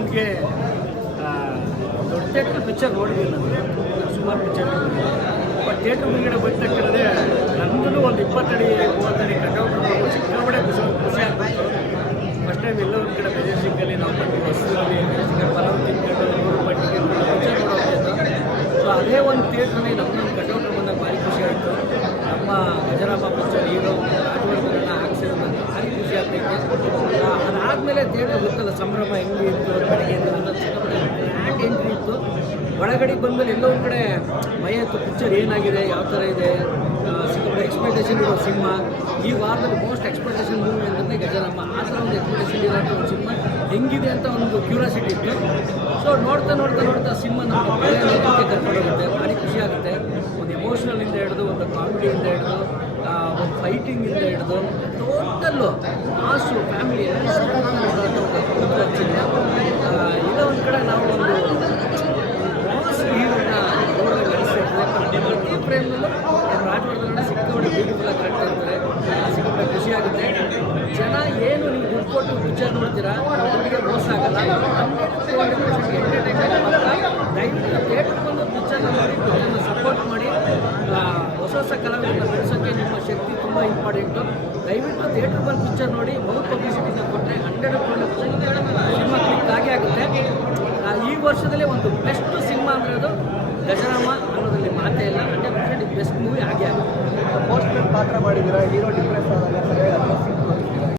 ನನಗೆ ದೊಡ್ಡ theatre picture ನೋಡಿದ್ದೀನಿ ನಾನು ಸುಮಾರು ಪಿಕ್ಚರ್ ಬಟ್ ಥಿಯೇಟ್ರ್ ಮುಂದೆ ಬಂದ ತಕ್ಷಣವೇ ನನ್ನೂ ಒಂದು 20 ಅಡಿ 30 ಅಡಿ ಕಟೌಟ್ ಸಿಕ್ಕಾಪಟ್ಟೆ ಖುಷಿ ಆಗ್ತಾಯಿತ್ತು. ಫಸ್ಟ್ ಟೈಮ್ ಎಲ್ಲೋ ಒಂದು ಕಡೆ ಮೆಜೆಸ್ಟಿಕ್ಕಲ್ಲಿ ನಾವು ಬಂದು ಬಸ್ಸಲ್ಲಿ ಪಲಾವ್ ತಿನ್ಕೊಂಡು ₹100 ಟಿಕೆಟ್ ಪಿಕ್ಚರ್ ನೋಡೋದು. ಸೊ ಅದೇ ಒಂದು ಥಿಯೇಟ್ರಲ್ಲಿ ನಮ್ಮೊಂದು ಕಟೌಟ್ ಬಂದಾಗ ಭಾರಿ ಖುಷಿ ಆಯಿತು. ನಮ್ಮ ಗಜರಾಮ ಪಿಕ್ಚರ್ ಹೀರೋ ರಾಜವರ್ಧನ ಹಾಕ್ಸಿರೋದು ಭಾರಿ ಖುಷಿ ಆಗ್ತೈತೆ. ಅದಾದಮೇಲೆ ಥಿಯೇಟ್ರ್ ಗೊತ್ತಲ್ಲ ಸಂಭ್ರಮ ಹೆಂಗೆ ಇತ್ತು ಬೆಳಗ್ಗೆಯಿಂದ ಗ್ರ್ಯಾಂಡ್ ಎಂಟ್ರಿ ಇತ್ತು. ಒಳಗಡೆಗೆ ಬಂದಮೇಲೆ ಎಲ್ಲೋ ಒಂದು ಕಡೆ ಭಯ ಇತ್ತು, ಪಿಕ್ಚರ್ ಏನಾಗಿದೆ, ಯಾವ ಥರ ಇದೆ, ಸಿಕ್ಕಾಪಟ್ಟೆ ಎಕ್ಸ್ಪೆಕ್ಟೇಷನ್ ಇರೋ ಸಿನಿಮಾ. ಈ ವಾರದಲ್ಲಿ ಮೋಸ್ಟ್ ಎಕ್ಸ್ಪೆಕ್ಟೇಷನ್ ಮೂವಿ ಅಂತಂದರೆ ಗಜರಾಮ. ಆ ಥರ ಒಂದು ಎಕ್ಸ್ಪೆಕ್ಟೇಷನ್ ಇರೋಂಥ ಒಂದು ಸಿನಿಮಾ ಹೆಂಗಿದೆ ಅಂತ ಒಂದು ಕ್ಯೂರಿಯಾಸಿಟಿ ಇತ್ತು. ಸೊ ನೋಡ್ತಾ ಸಿನಿಮಾ ನಮ್ಮ ನೋಡೋಕ್ಕೆ ಕರ್ಕೊಂಡೋಗುತ್ತೆ, ಭಾರಿ ಖುಷಿ ಆಗುತ್ತೆ. ಒಂದು ಎಮೋಷ್ನಲಿಂದ ಹಿಡಿದು, ಒಂದು ಕಾಮಿಡಿಯಿಂದ ಹಿಡಿದು, ಒಂದು ಫೈಟಿಂಗಿಂದ ಹಿಡಿದು ಟೋಟಲ್ಲು ಮಾಸು ಫ್ಯಾಮಿಲಿ ಎಲ್ಲರೂ ಸಿನಿಮಾ. ಇದೋ ಒಂದು ಕಡೆ ನಾವು ಒಂದು ಮಾಸ್ ಹೀರೋನ ಪ್ರತಿ ಫ್ರೇಮ್ನಲ್ಲೂ ರಾಜವರ್ಧನ ಸಿಕ್ಕಾಪಟ್ಟೆ ಬ್ಯೂಟಿಫುಲ್ ಆಗಿ ಕರೆಕ್ಟ್ ಇರ್ತಾರೆ. ಸಿಕ್ಕಾಪಟ್ಟೆ ಖುಷಿ ಆಗುತ್ತೆ. ಜನ ಏನು ನೀವು ದುಡ್ಡು ಕೊಟ್ಟು ಪಿಕ್ಚರ್ ನೋಡ್ತೀರಾ, ದುಡ್ಡಿಗೆ ಮೋಸ ಆಗಲ್ಲ. 100% ಎಂಟರ್ಟೈನ್ಮೆಂಟ್ ಮಾತ್ರ. ದಯವಿಟ್ಟು ಥಿಯೇಟ್ರ್ ಬಂದು ಪಿಕ್ಚರ್ನ ನೋಡಿ, ಪಿಕ್ಚರ್ನ ಸಪೋರ್ಟ್ ಮಾಡಿ. ಹೊಸ ಕಲಾವಿದರನ್ನ ಬೆಳೆಸೋಕ್ಕೆ ನಿಮ್ಮ ಶಕ್ತಿ ತುಂಬ ಇಂಪಾರ್ಟೆಂಟು. ದಯವಿಟ್ಟು ಥಿಯೇಟ್ರ್ ಬಂದು ಪಿಕ್ಚರ್ ನೋಡಿ. ಬಹು ಪಬ್ಲಿಸಿಟಿನ ಕೊಟ್ಟರೆ 100% ಸಿನಿಮಾ ಕ್ಲಿಕ್ ಆಗೇ ಆಗುತ್ತೆ. ಈ ವರ್ಷದಲ್ಲೇ ಒಂದು ಬೆಸ್ಟ್ ಸಿನಿಮಾ ಅಂದರೆ ಗಜರಾಮ ಅನ್ನೋದ್ರಲ್ಲಿ ಮಾತೇ ಇಲ್ಲ. 100% ಬೆಸ್ಟ್ ಮೂವಿ ಆಗೇ ಆಗುತ್ತೆ. ಪೋಸ್ಟ್ ಪಾತ್ರ ಮಾಡಿದ್ದೀರಾ, ಹೀರೋ ಡಿಫ್ರೆನ್ಸ್ ಆದಾಗ